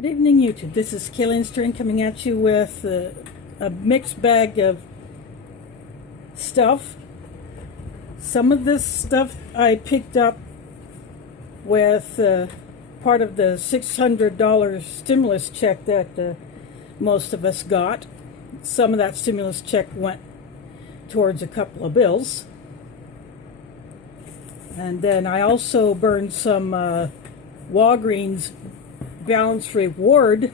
Good evening, YouTube. This is Kayleen String coming at you with a mixed bag of stuff. Some of this stuff I picked up with part of the $600 stimulus check that most of us got. Some of that stimulus check went towards a couple of bills. And then I also burned some Walgreens balance reward,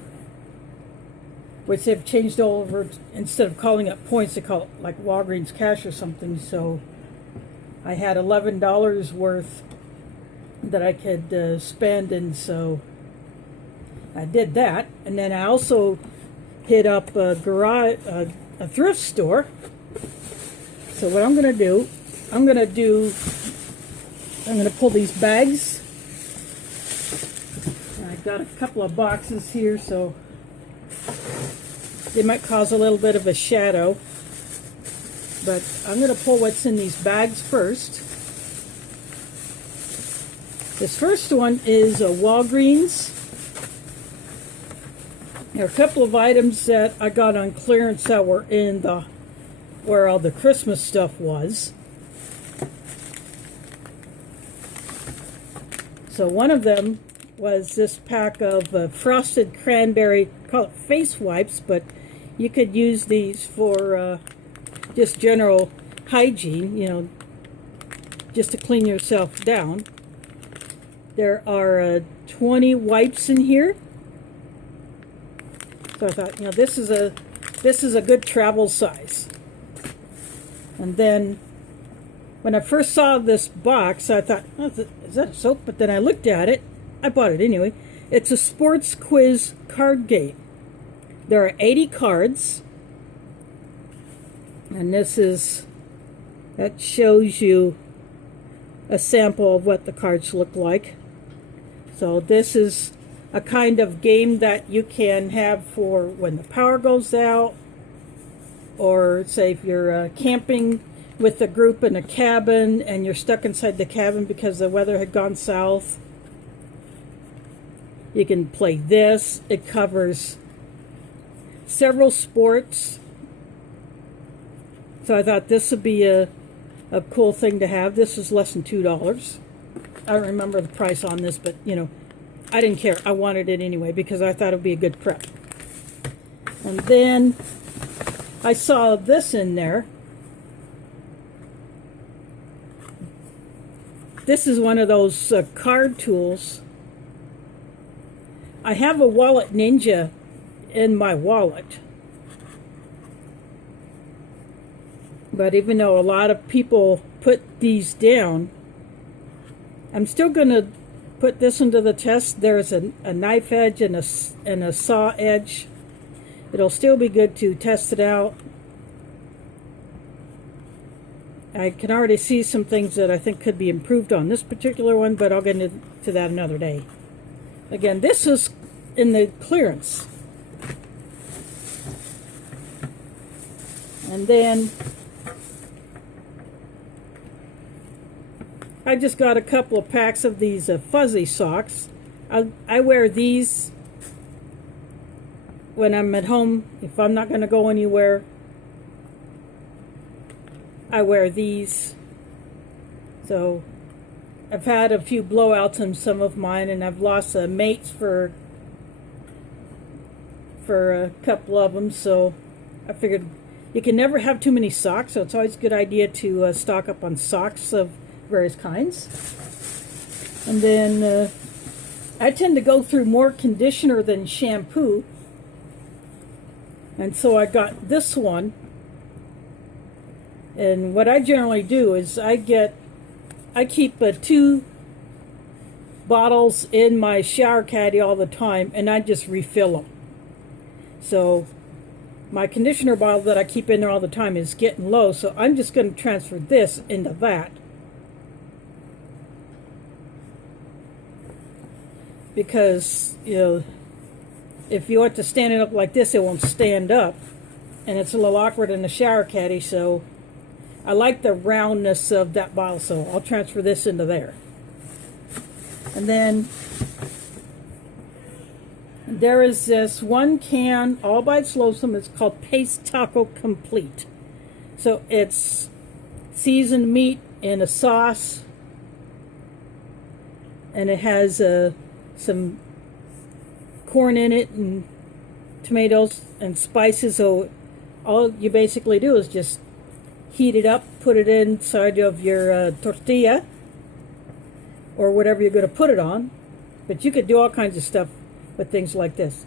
which they've changed all over. Instead of calling it points, they call it like Walgreens cash or something. So I had $11 worth that I could spend, and so I did that. And then I also hit up a thrift store. So what I'm going to do, I'm going to pull these bags. I've got a couple of boxes here, so they might cause a little bit of a shadow. But I'm going to pull what's in these bags first. This first one is a Walgreens. There are a couple of items that I got on clearance that were in where all the Christmas stuff was. So one of them was this pack of frosted cranberry, call it face wipes, but you could use these for just general hygiene, you know, just to clean yourself down. There are 20 wipes in here. So I thought, you know, this is a good travel size. And then when I first saw this box, I thought, oh, is that a soap? But then I looked at it. I bought it anyway. It's a sports quiz card game. There are 80 cards. And that shows you a sample of what the cards look like. So this is a kind of game that you can have for when the power goes out, or say if you're camping with a group in a cabin and you're stuck inside the cabin because the weather had gone south. You can play this. It covers several sports. So I thought this would be a cool thing to have. This is less than $2. I don't remember the price on this, but you know, I didn't care. I wanted it anyway because I thought it would be a good prep. And then I saw this in there. This is one of those card tools. I have a Wallet Ninja in my wallet. But even though a lot of people put these down, I'm still going to put this into the test. There's a knife edge and a saw edge. It'll still be good to test it out. I can already see some things that I think could be improved on this particular one, but I'll get into that another day. Again, this is in the clearance. And then I just got a couple of packs of these fuzzy socks. I wear these when I'm at home. If I'm not going to go anywhere, I wear these. So I've had a few blowouts on some of mine, and I've lost mates for a couple of them. So I figured you can never have too many socks, so it's always a good idea to stock up on socks of various kinds. And then I tend to go through more conditioner than shampoo, and so I got this one. And what I generally do is I keep 2 bottles in my shower caddy all the time, and I just refill them. So my conditioner bottle that I keep in there all the time is getting low, so I'm just going to transfer this into that. Because, you know, if you want to stand it up like this, it won't stand up. And it's a little awkward in the shower caddy, so I like the roundness of that bottle, so I'll transfer this into there. And then There is this one can all by its lonesome. It's called Paste Taco Complete. So it's seasoned meat in a sauce, and it has some corn in it and tomatoes and spices. So all you basically do is just heat it up, put it inside of your tortilla or whatever you're going to put it on. But you could do all kinds of stuff with things like this.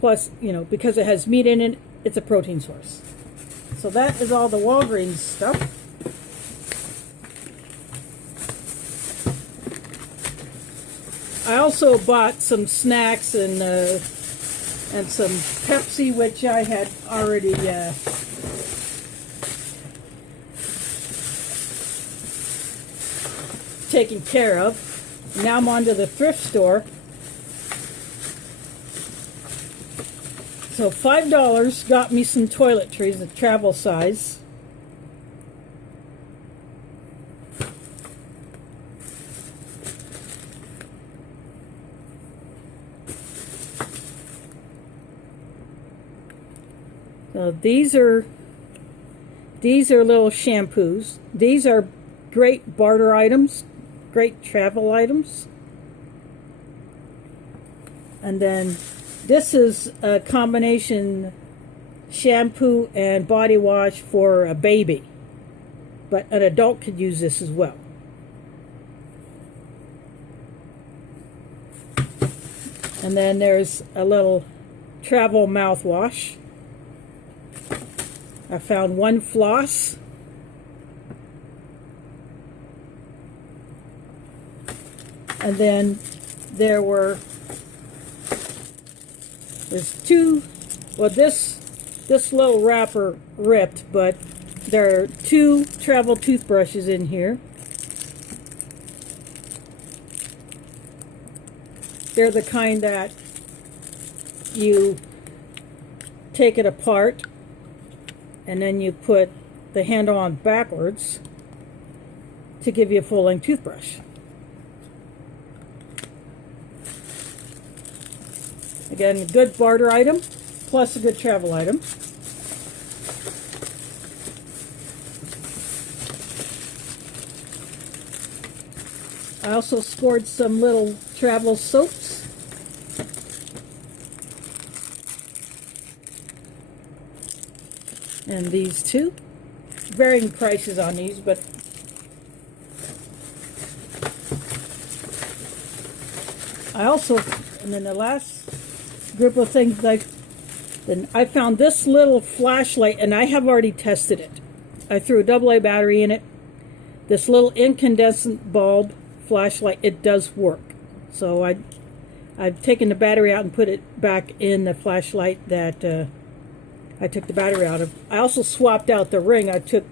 Plus, you know, because it has meat in it, it's a protein source. So that is all the Walgreens stuff. I also bought some snacks and some Pepsi, which I had already taken care of. Now I'm on to the thrift store. So $5 got me some toiletries, a travel size. So these are little shampoos. These are great barter items, great travel items. And then this is a combination shampoo and body wash for a baby. But an adult could use this as well. And then there's a little travel mouthwash. I found one floss. And then there's two, well this little wrapper ripped, but there are two travel toothbrushes in here. They're the kind that you take it apart and then you put the handle on backwards to give you a full-length toothbrush. Again, a good barter item, plus a good travel item. I also scored some little travel soaps. And these two. Varying prices on these, but I also, and then the last group of things, then I found this little flashlight, and I have already tested it. I threw a AA battery in it. This little incandescent bulb flashlight, it does work. So I've taken the battery out and put it back in the flashlight that I took the battery out of. I also swapped out the ring. I took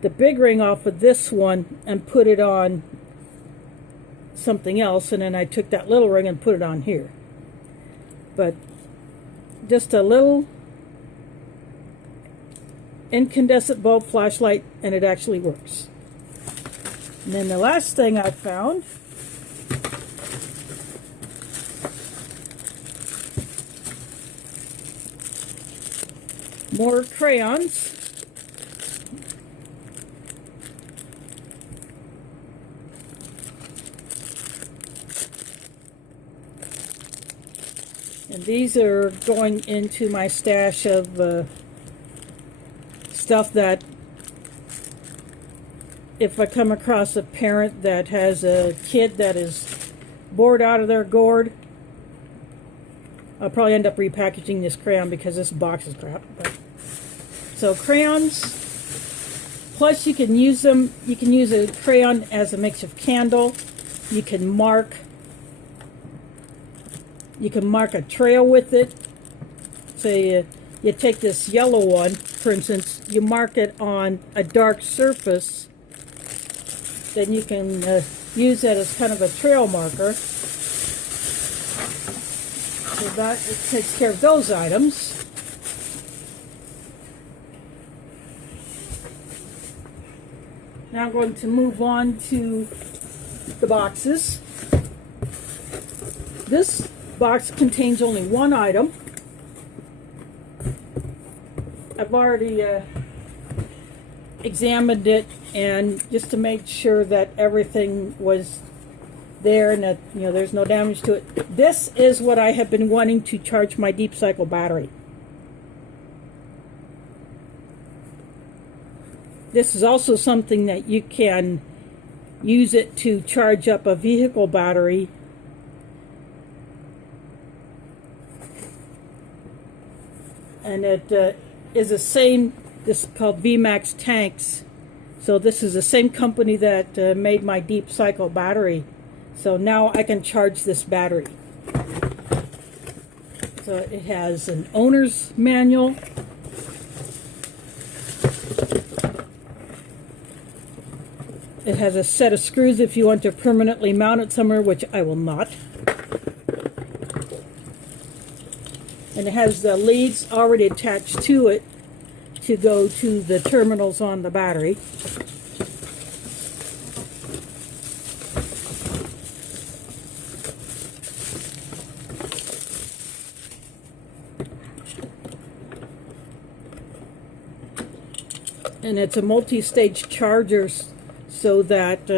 the big ring off of this one and put it on something else, and then I took that little ring and put it on here. But just a little incandescent bulb flashlight, and it actually works. And then the last thing I found more crayons. And these are going into my stash of stuff that if I come across a parent that has a kid that is bored out of their gourd, I'll probably end up repackaging this crayon because this box is crap. But, so crayons, plus you can use them. You can use a crayon as a makeshift candle. You can mark a trail with it. So you take this yellow one, for instance, you mark it on a dark surface, then you can use that as kind of a trail marker. So that it takes care of those items. Now I'm going to move on to the boxes. This box contains only one item. I've already examined it, and just to make sure that everything was there and that there's no damage to it. This is what I have been wanting to charge my deep cycle battery. This is also something that you can use it to charge up a vehicle battery. And it is the same, this is called VMAX tanks. So this is the same company that made my deep cycle battery. So now I can charge this battery. So it has an owner's manual. It has a set of screws if you want to permanently mount it somewhere, which I will not. And it has the leads already attached to it to go to the terminals on the battery. And it's a multi-stage charger so that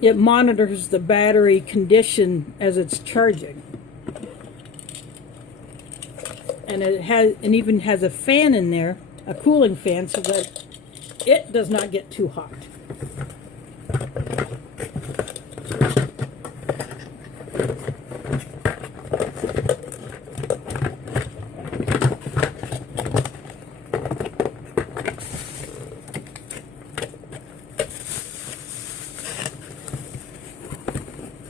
it monitors the battery condition as it's charging. And it even has a fan in there, a cooling fan, so that it does not get too hot.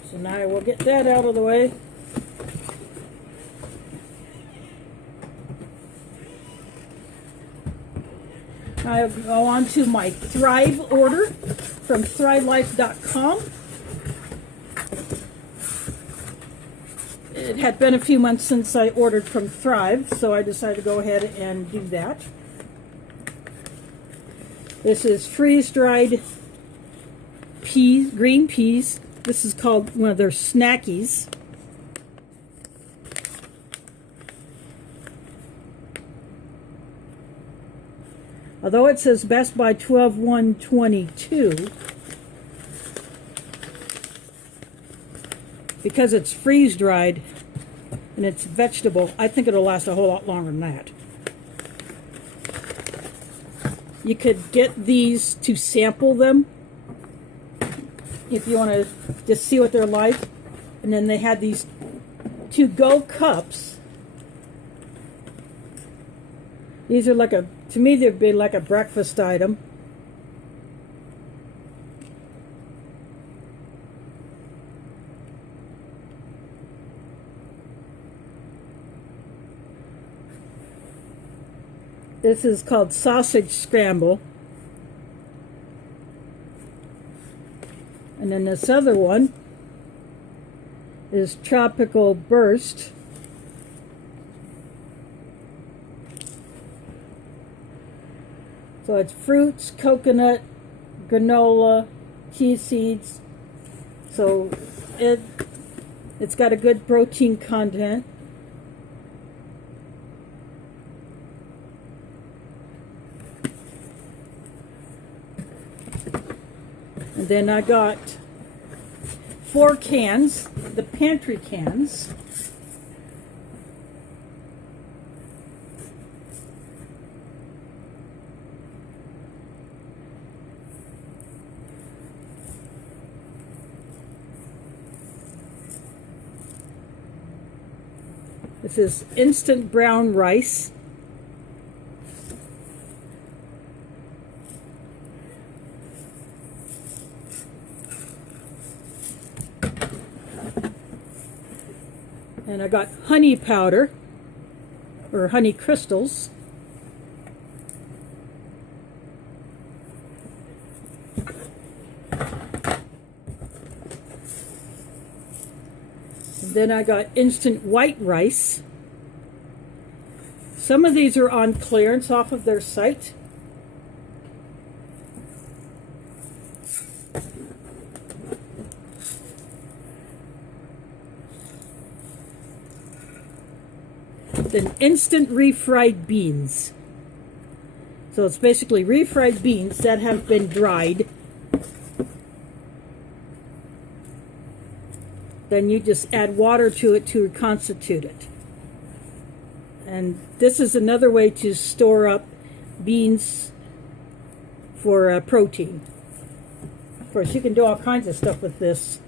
So now I will get that out of the way. I go on to my Thrive order from ThriveLife.com. It had been a few months since I ordered from Thrive, so I decided to go ahead and do that. This is freeze-dried peas, green peas. This is called one of their snackies. Although it says Best Buy 12/1/22, because it's freeze-dried and it's vegetable, I think it'll last a whole lot longer than that. You could get these to sample them if you want to just see what they're like. And then they had these to-go cups. These are like to me, they'd be like a breakfast item. This is called Sausage Scramble. And then this other one is Tropical Burst. So it's fruits, coconut, granola, chia seeds. So it's got a good protein content. And then I got 4 cans, the pantry cans. This is instant brown rice. And I got honey powder, or honey crystals. And then I got instant white rice. Some of these are on clearance off of their site. something instant refried beans. So it's basically refried beans that have been dried. Then you just add water to it to reconstitute it. And this is another way to store up beans for protein. Of course, you can do all kinds of stuff with this.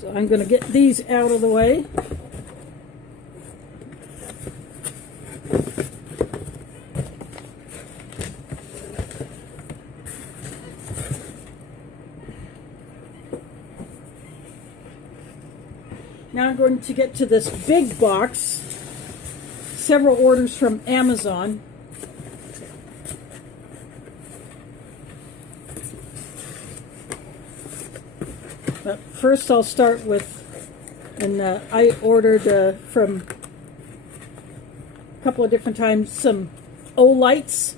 So I'm going to get these out of the way. Now I'm going to get to this big box. Several orders from Amazon. But first I'll start with, and I ordered from a couple of different times some O lights.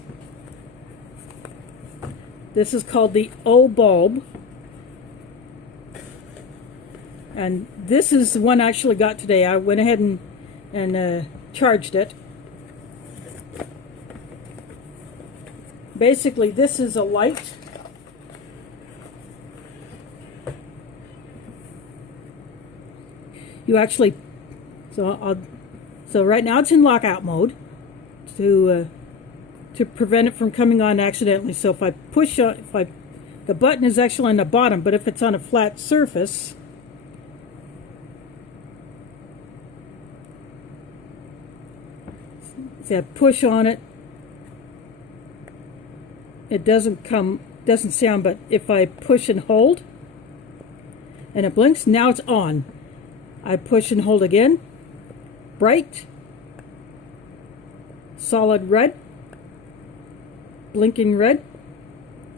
This is called the O bulb. And this is the one I actually got today. I went ahead and charged it. Basically, this is a light. You actually, so right now it's in lockout mode to prevent it from coming on accidentally. So if I push on, the button is actually on the bottom, but if it's on a flat surface, see, I push on it, it doesn't sound, but if I push and hold and it blinks, now it's on. I push and hold again, bright, solid red, blinking red,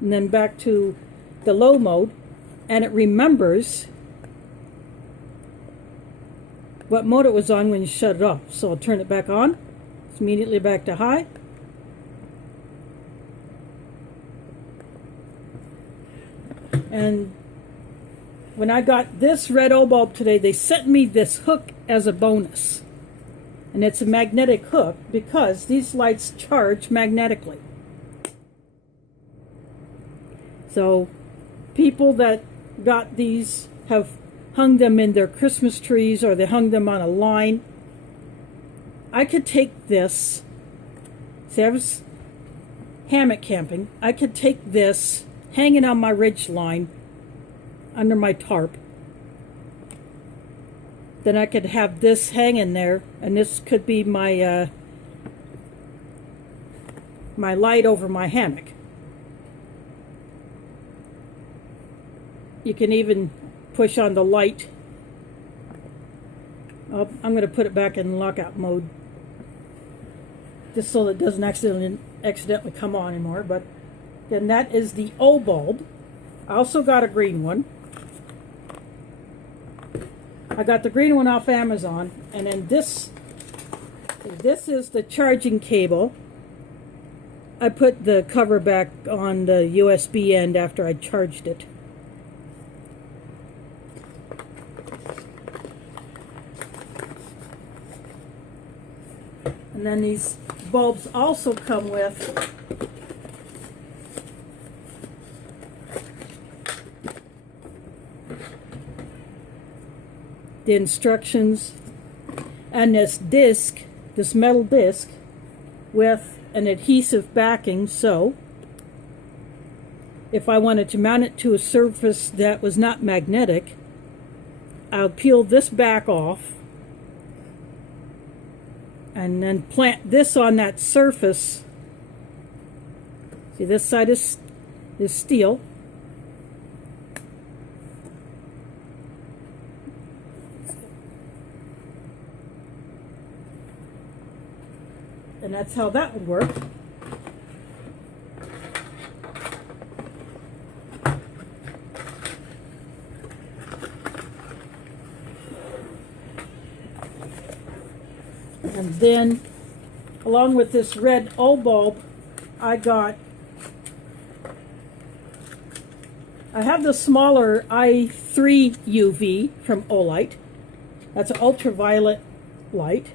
and then back to the low mode, and it remembers what mode it was on when you shut it off. So I'll turn it back on. It's immediately back to high. And when I got this red O bulb today, they sent me this hook as a bonus. And it's a magnetic hook because these lights charge magnetically. So people that got these have hung them in their Christmas trees, or they hung them on a line. I could take this, see, I was hammock camping. I could take this hanging on my ridge line under my tarp. Then I could have this hanging there, and this could be my my light over my hammock. You can even push on the light. Oh, I'm going to put it back in lockout mode, just so that it doesn't accidentally come on anymore. But then that is the O bulb. I also got a green one. I got the green one off Amazon, and then this is the charging cable. I put the cover back on the USB end after I charged it. And then these bulbs also come with the instructions and this disc, this metal disc with an adhesive backing. So if I wanted to mount it to a surface that was not magnetic, I'll peel this back off and then plant this on that surface. See, this side is steel. And that's how that would work. And then, along with this red O bulb, I got I have the smaller i3 UV from Olight. That's ultraviolet light.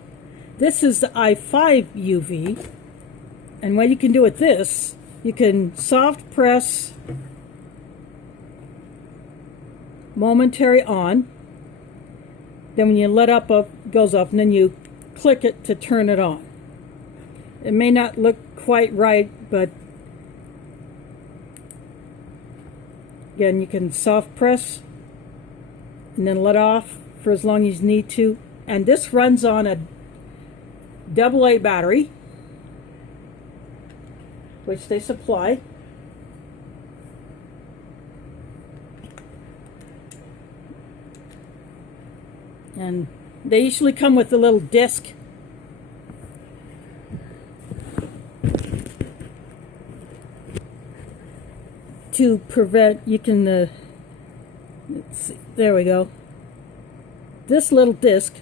This is the i5 UV. And what you can do with this, you can soft press momentary on. Then when you let up, goes up, and then you click it to turn it on. It may not look quite right, but again, you can soft press and then let off for as long as you need to. And this runs on a AA battery, which they supply. And they usually come with a little disc. To prevent, you can, let's see, there we go. This little disc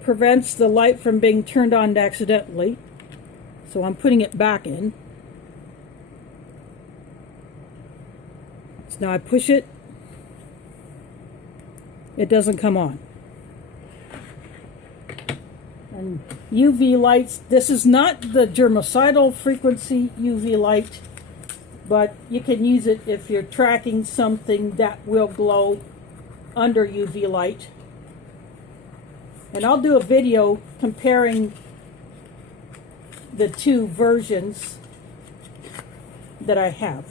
prevents the light from being turned on accidentally. So I'm putting it back in. So now I push it. It doesn't come on. And UV lights, this is not the germicidal frequency UV light, but you can use it if you're tracking something that will glow under UV light. And I'll do a video comparing the two versions that I have.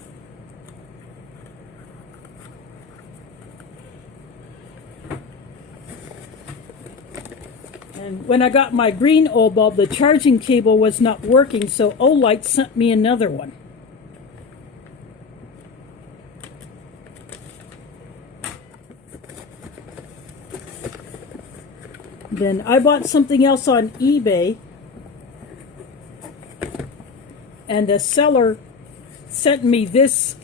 And when I got my green O bulb, the charging cable was not working, so Olight sent me another one. Then I bought something else on eBay, and the seller sent me this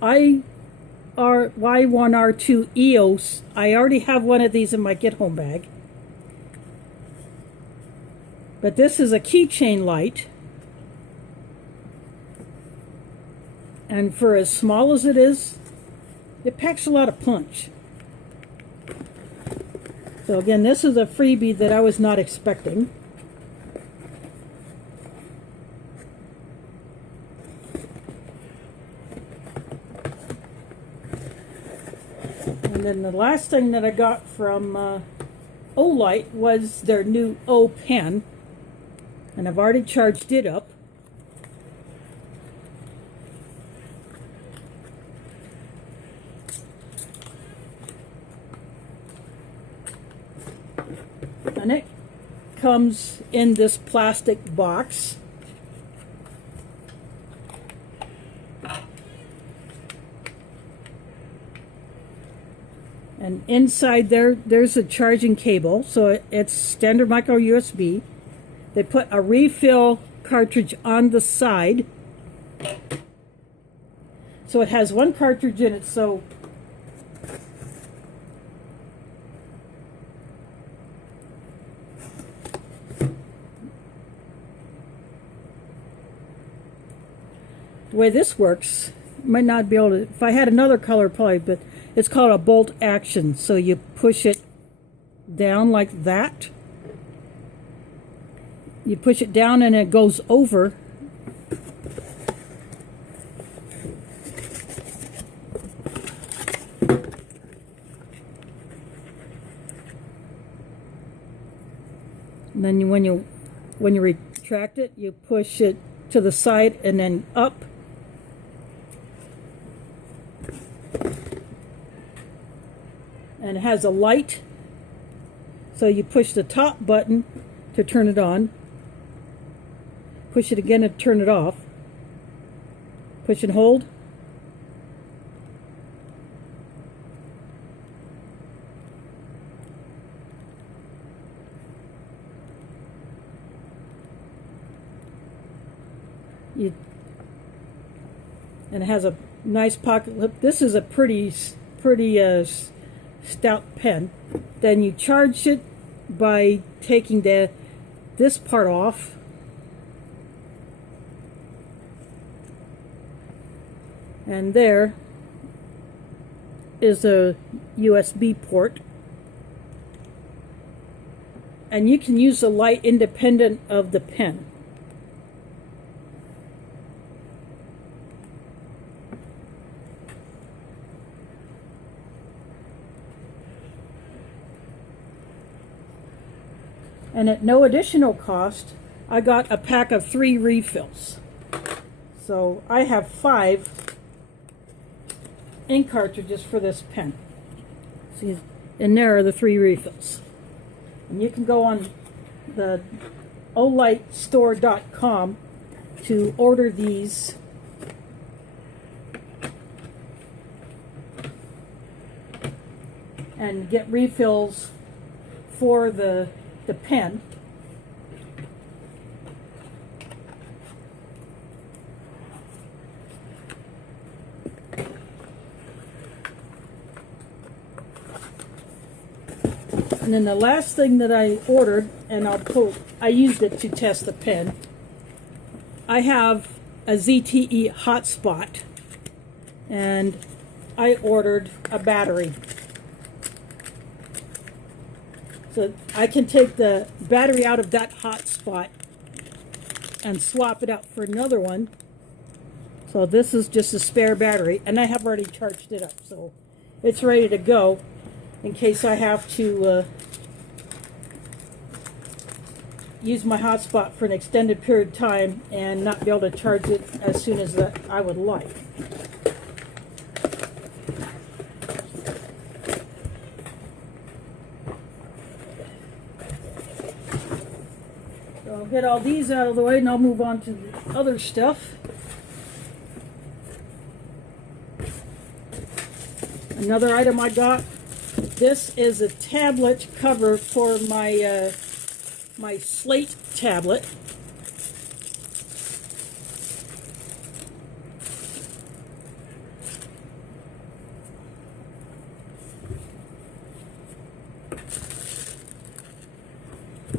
Y1R2 EOS. I already have one of these in my get home bag. But this is a keychain light. And for as small as it is, it packs a lot of punch. So again, this is a freebie that I was not expecting. And then the last thing that I got from Olight was their new O pen. And I've already charged it up. And it comes in this plastic box. And inside there's a charging cable, so it's standard micro USB. They put a refill cartridge on the side. So it has one cartridge in it, so the way this works, might not be able to, if I had another color probably, but it's called a bolt action. So you push it down like that. You push it down and it goes over. And then when you retract it, you push it to the side and then up. And it has a light. So you push the top button to turn it on. Push it again to turn it off. Push and hold. And it has a nice pocket lip. This is a pretty stout pen. Then you charge it by taking this part off. And there is a USB port. And you can use the light independent of the pen. And at no additional cost, I got a pack of 3 refills. So I have 5 ink cartridges for this pen. See, and there are the 3 refills. And you can go on the olightstore.com to order these. And get refills for the pen. And then the last thing that I ordered, and I used it to test the pen. I have a ZTE hotspot, and I ordered a battery. So I can take the battery out of that hotspot and swap it out for another one. So this is just a spare battery, and I have already charged it up, so it's ready to go in case I have to use my hotspot for an extended period of time and not be able to charge it as soon as I would like. So I'll get all these out of the way and I'll move on to the other stuff. Another item I got. This is a tablet cover for my my slate tablet.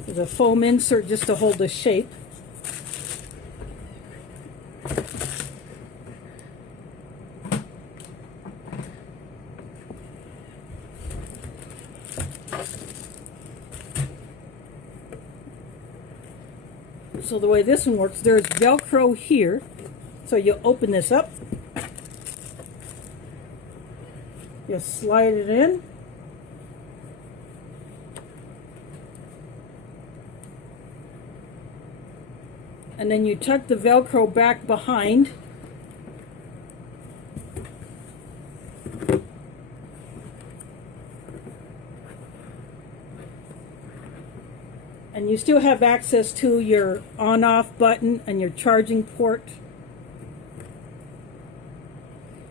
There's a foam insert just to hold the shape. So the way this one works, there's Velcro here. So you open this up. You slide it in. And then you tuck the Velcro back behind. And you still have access to your on-off button and your charging port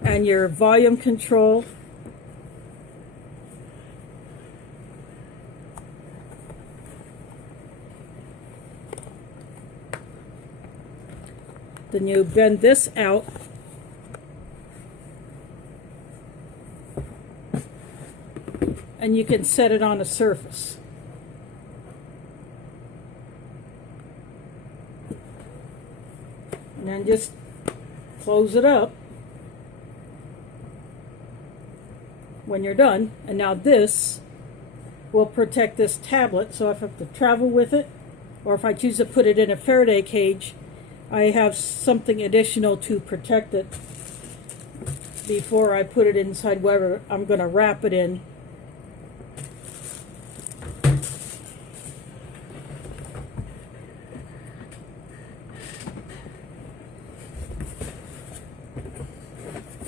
and your volume control. Then you bend this out and you can set it on a surface. And then just close it up when you're done. And now this will protect this tablet, so if I have to travel with it, or if I choose to put it in a Faraday cage, I have something additional to protect it before I put it inside whatever I'm going to wrap it in.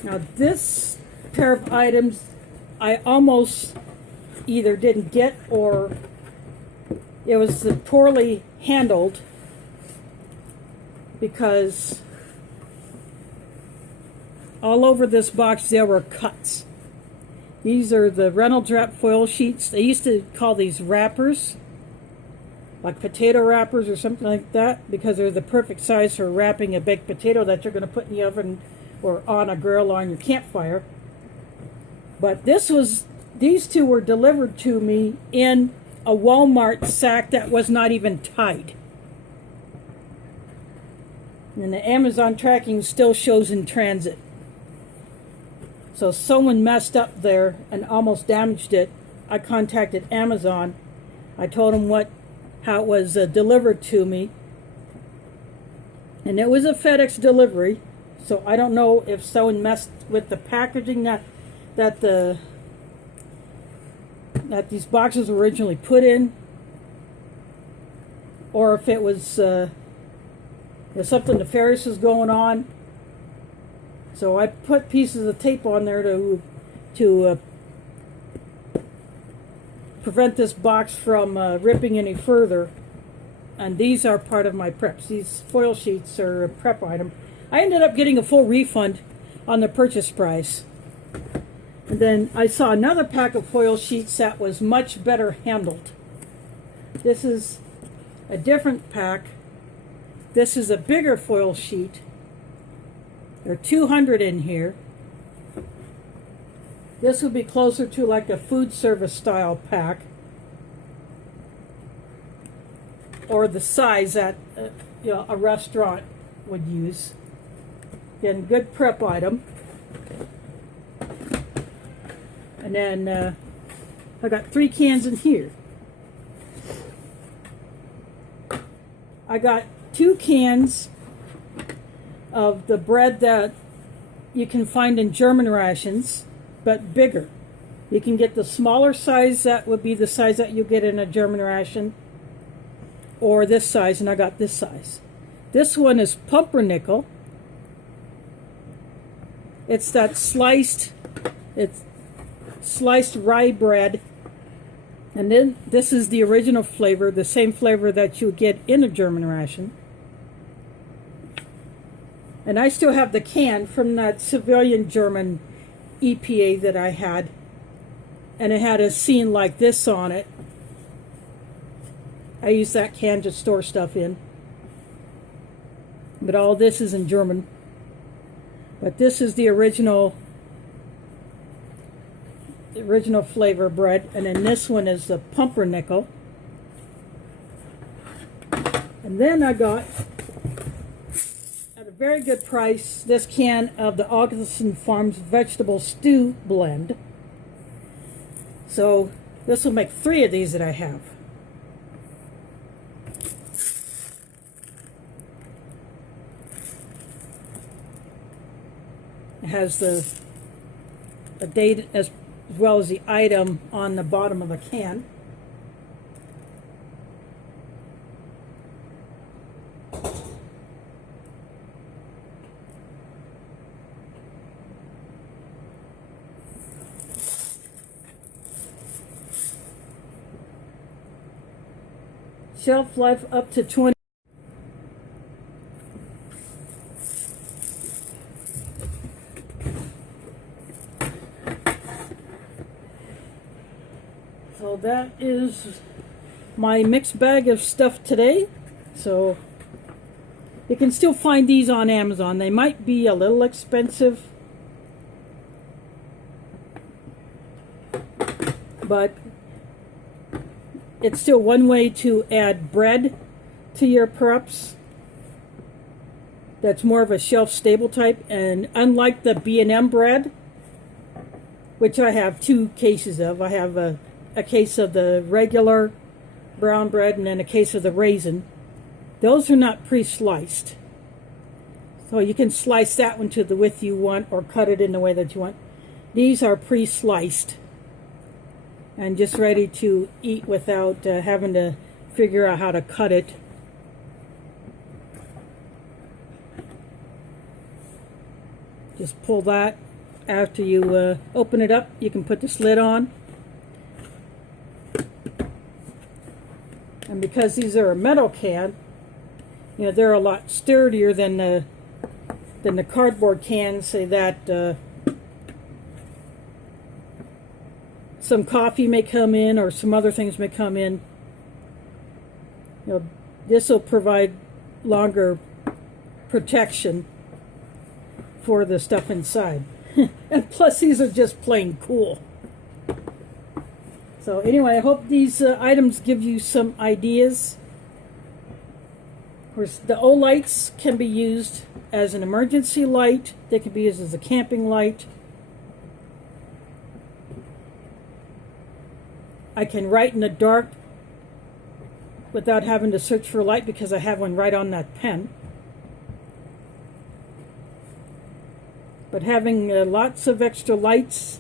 Now this pair of items I almost either didn't get or it was poorly handled, because all over this box there were cuts. These are the Reynolds Wrap foil sheets. They used to call these wrappers, like potato wrappers or something like that, because they're the perfect size for wrapping a baked potato that you're going to put in the oven or on a grill or on your campfire. But these two were delivered to me in a Walmart sack that was not even tied. And the Amazon tracking still shows in transit. So someone messed up there and almost damaged it. I contacted Amazon. I told them how it was delivered to me. And it was a FedEx delivery. So I don't know if someone messed with the packaging that these boxes were originally put in, or if it was something nefarious was going on. So I put pieces of tape on there to prevent this box from ripping any further. And these are part of my preps. These foil sheets are a prep item. I ended up getting a full refund on the purchase price. And then I saw another pack of foil sheets that was much better handled. This is a different pack. This is a bigger foil sheet. There are 200 in here. This would be closer to like a food service style pack, or the size that a restaurant would use. Again, good prep item. And then I got 3 cans in here. I got 2 cans of the bread that you can find in German rations, but bigger. You can get the smaller size, that would be the size that you get in a German ration, or this size, and I got this size. This one is pumpernickel. It's that sliced rye bread. And then this is the original flavor, the same flavor that you would get in a German ration. And I still have the can from that civilian German EPA that I had. And it had a scene like this on it. I use that can to store stuff in. But all this is in German. But this is the original flavor bread. And then this one is the pumpernickel. And then I got, at a very good price, this can of the Augustine Farms vegetable stew blend. So this will make 3 of these that I have. It has the date as well as the item on the bottom of the can. Shelf life up to 20. So that is my mixed bag of stuff today. So you can still find these on Amazon. They might be a little expensive, but it's still one way to add bread to your preps. That's more of a shelf-stable type. And unlike the B&M bread, which I have 2 cases of, I have a case of the regular brown bread and then a case of the raisin. Those are not pre-sliced. So you can slice that one to the width you want or cut it in the way that you want. These are pre-sliced and just ready to eat without having to figure out how to cut it. Just pull that. After you open it up, you can put the lid on. And because these are a metal can, they're a lot sturdier than the cardboard cans, say that some coffee may come in or some other things may come in. This will provide longer protection for the stuff inside. And plus these are just plain cool. So anyway, I hope these items give you some ideas. Of course, the O lights can be used as an emergency light. They can be used as a camping light. I can write in the dark without having to search for light because I have one right on that pen. But having lots of extra lights,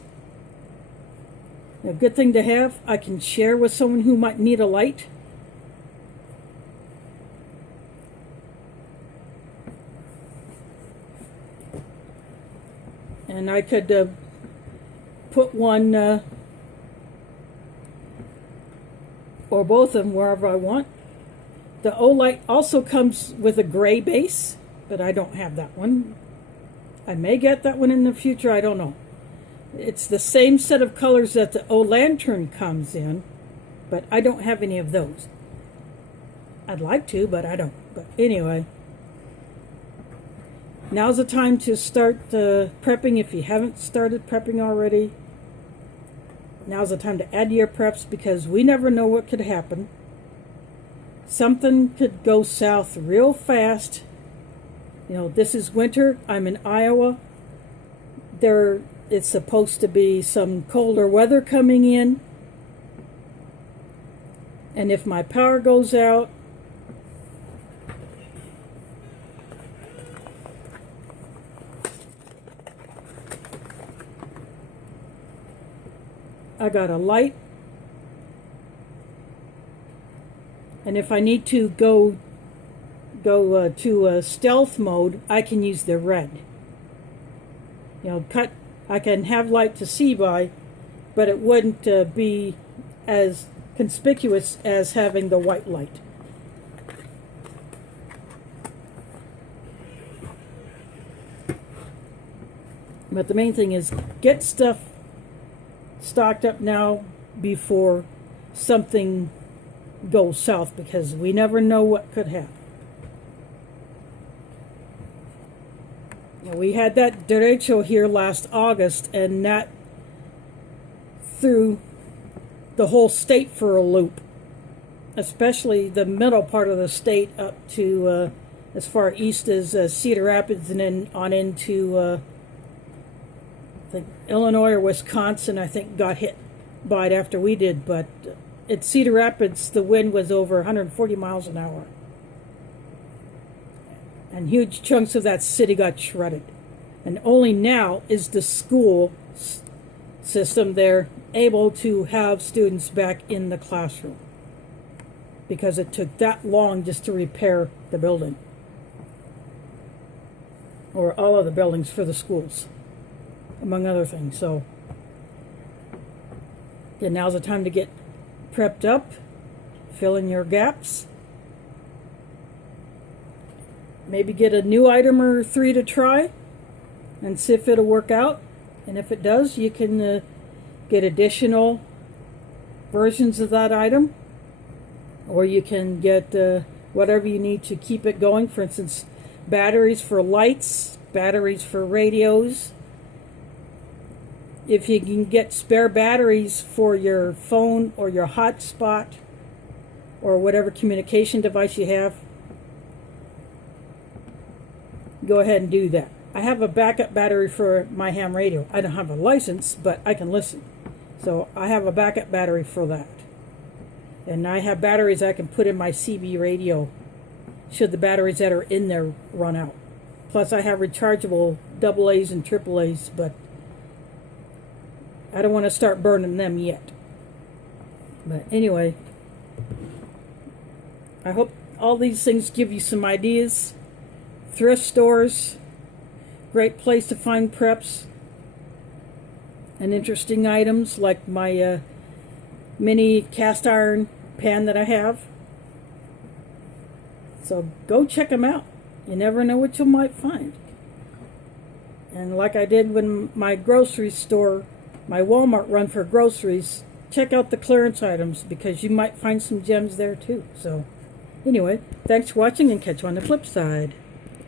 a good thing to have. I can share with someone who might need a light. And I could put one or both of them wherever I want. The O light also comes with a gray base, but I don't have that one. I may get that one in the future, I don't know. It's the same set of colors that the O lantern comes in, but I don't have any of those. I'd like to, but I don't. But anyway, now's the time to start prepping if you haven't started prepping already. Now's the time to add to your preps because we never know what could happen. Something could go south real fast. You know, this is winter. I'm in Iowa. It's supposed to be some colder weather coming in. And if my power goes out, I got a light. And if I need to go to stealth mode, I can use the red. You know, I can have light to see by, but it wouldn't be as conspicuous as having the white light. But the main thing is get stuff stocked up now before something goes south, because we never know what could happen. We had that derecho here last August, and that threw the whole state for a loop, especially the middle part of the state up to as far east as Cedar Rapids, and then on into I think Illinois or Wisconsin, I think, got hit by it after we did. But at Cedar Rapids, the wind was over 140 miles an hour. And huge chunks of that city got shredded. And only now is the school system there able to have students back in the classroom, because it took that long just to repair the building, or all of the buildings for the schools, among other things. So yeah, now's the time to get prepped up, fill in your gaps. Maybe get a new item or 3 to try and see if it'll work out. And if it does, you can get additional versions of that item. Or you can get whatever you need to keep it going. For instance, batteries for lights, batteries for radios. If you can get spare batteries for your phone or your hotspot or whatever communication device you have, go ahead and do that. I have a backup battery for my ham radio. I don't have a license, but I can listen. So I have a backup battery for that. And I have batteries I can put in my CB radio should the batteries that are in there run out. Plus I have rechargeable AA's and AAA's, but I don't want to start burning them yet. But anyway, I hope all these things give you some ideas. Thrift stores, great place to find preps and interesting items like my mini cast iron pan that I have. So go check them out. You never know what you might find. And like I did when my grocery store, my Walmart run for groceries, check out the clearance items because you might find some gems there too. So anyway, thanks for watching, and catch you on the flip side.